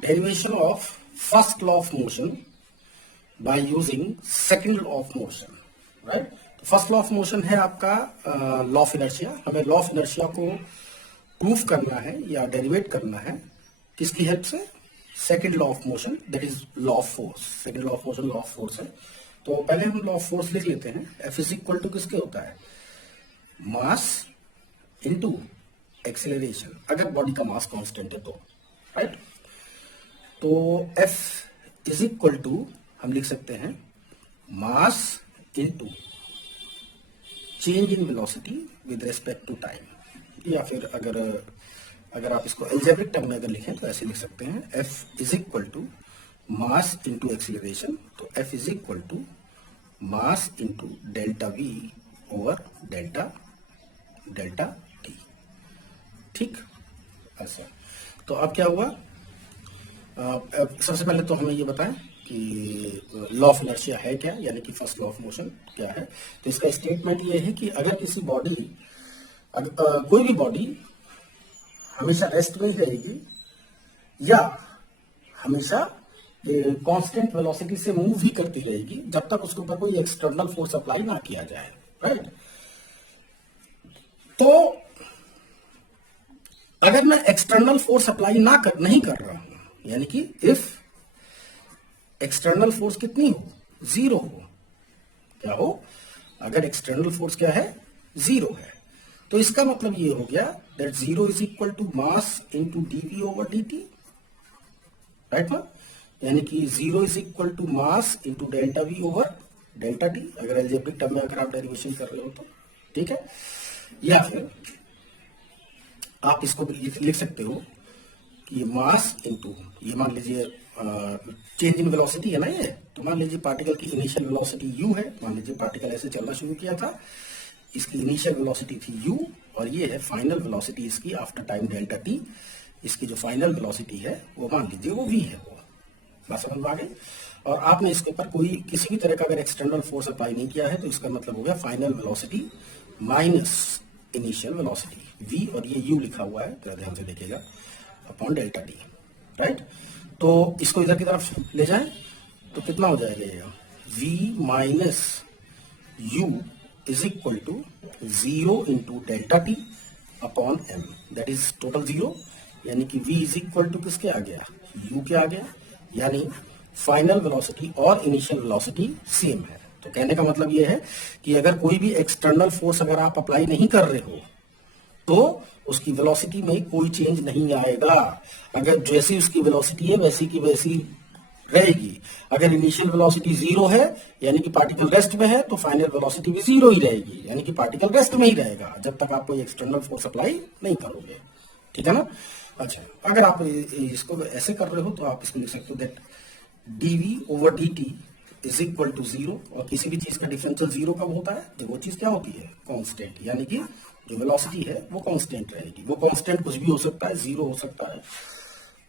derivation of first law of motion by using second law of motion, right? First law of motion है आपका law of inertia. हमें law of inertia को proof करना है या derivative करना है किसकी हेल्प से? Second law of motion, that is law of force. Second law of motion law of force है। तो पहले हम लॉ ऑफ फोर्स लिख लेते हैं। एफ इज इक्वल टू किसके होता है? मास इनटू एक्सेलरेशन, अगर बॉडी का मास कांस्टेंट है तो, राइट? तो एफ इज इक्वल टू हम लिख सकते हैं mass into change in velocity with respect to time, या फिर अगर आप इसको अलजेब्रिक टर्म में अगर लिखें तो ऐसे लिख सकते हैं F is equal to mass into acceleration. तो F is equal to mass into delta we over delta T. ठीक, ऐसा। तो अब क्या हुआ? सबसे पहले तो हमें ये बताएं कि लॉ ऑफ इनर्शिया है क्या, यानी कि फर्स्ट लॉ ऑफ मोशन क्या है। तो इसका स्टेटमेंट ये है कि अगर किसी बॉडी, कोई भी बॉडी हमेशा रेस्ट में रहेगी या हमेशा कांस्टेंट वेलोसिटी से मूव ही करती रहेगी जब तक उसके ऊपर कोई एक्सटर्नल फोर्स अप्लाई ना किया जाए, राइट? तो अगर मैं एक्सटर्नल फोर्स अप्लाई नहीं कर रहा हूं, यानी कि इफ एक्सटर्नल फोर्स कितनी हो? जीरो हो। क्या हो? अगर एक्सटर्नल फोर्स क्या है? जीरो है, तो इसका मतलब ये हो गया that zero is equal to mass into dv over dt, right ना? यानी कि zero is equal to mass into delta we over delta t, अगर अलजेब्रिक टर्म में अगर आप डेरिवेशन कर रहे हो तो, ठीक है? या फिर आप इसको लिख सकते हो कि मास इनटू, ये मान लीजिए चेंज इन वेलोसिटी है ना ये, तो मान लीजिए पार्टिकल की इनिशियल वेलोसिटी u है। मान लीजिए पार्टिकल ऐसे चलना शुरू किया था, इसकी इनिशियल वेलोसिटी थी u और ये है फाइनल वेलोसिटी इसकी आफ्टर टाइम डेल्टा t। इसकी जो फाइनल वेलोसिटी है वो मान लीजिए वो v है, वो बात समझ में आ गई। और आपने इसके ऊपर कोई किसी भी तरह का अगर एक्सटर्नल फोर्स अप्लाई नहीं किया है तो इसका मतलब हो गया final velocity minus initial velocity v, और ये u लिखा हुआ है, तो ध्यान से देखिएगा, अपॉन डेल्टा t, राइट? तो इसको इधर की तरफ ले जाएं तो कितना हो जाएगा ये? v minus u is equal to zero into delta t upon m, that is total zero. यानी कि v इज इक्वल टू किसके आ गया? u के आ गया, यानी फाइनल वेलोसिटी और इनिशियल वेलोसिटी सेम है। तो कहने का मतलब ये है कि अगर कोई भी एक्सटर्नल फोर्स अगर आप अप्लाई नहीं कर रहे हो तो उसकी वेलोसिटी में कोई चेंज नहीं आएगा। अगर जैसी उसकी वेलोसिटी है वैसी की वैसी रहेगी। अगर इनिशियल वेलोसिटी जीरो है यानी कि पार्टिकल रेस्ट में है, तो फाइनल वेलोसिटी भी जीरो ही रहेगी, यानी कि पार्टिकल रेस्ट में ही रहेगा जब तक आप कोई एक्सटर्नल फोर्स अप्लाई नहीं करोगे। ठीक है ना? अच्छा, अगर आप इसको ऐसे कर रहे हो तो आप इसको लिख सकते हो that dv over dt is equal to zero. और किसी भी चीज का डिफरेंशियल जीरो कब होता है? जब वो चीज क्या होती है? कांस्टेंट, यानी कि जो वेलोसिटी है वो कांस्टेंट रहेगी। वो कांस्टेंट कुछ भी हो सकता है, जीरो हो सकता है,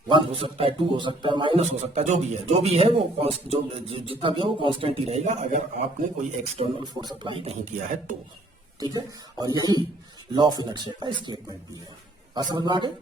1 हो सकता है, 2 हो सकता है, माइनस हो सकता है, जो भी है वो जितना भी है वो कांस्टेंट ही रहेगा अगर आपने कोई एक्सटर्नल फोर्स अप्लाई नहीं किया है तो। ठीक है? और यही लॉ ऑफ इनर्शिया का स्टेटमेंट भी है। बात समझ में आ गई?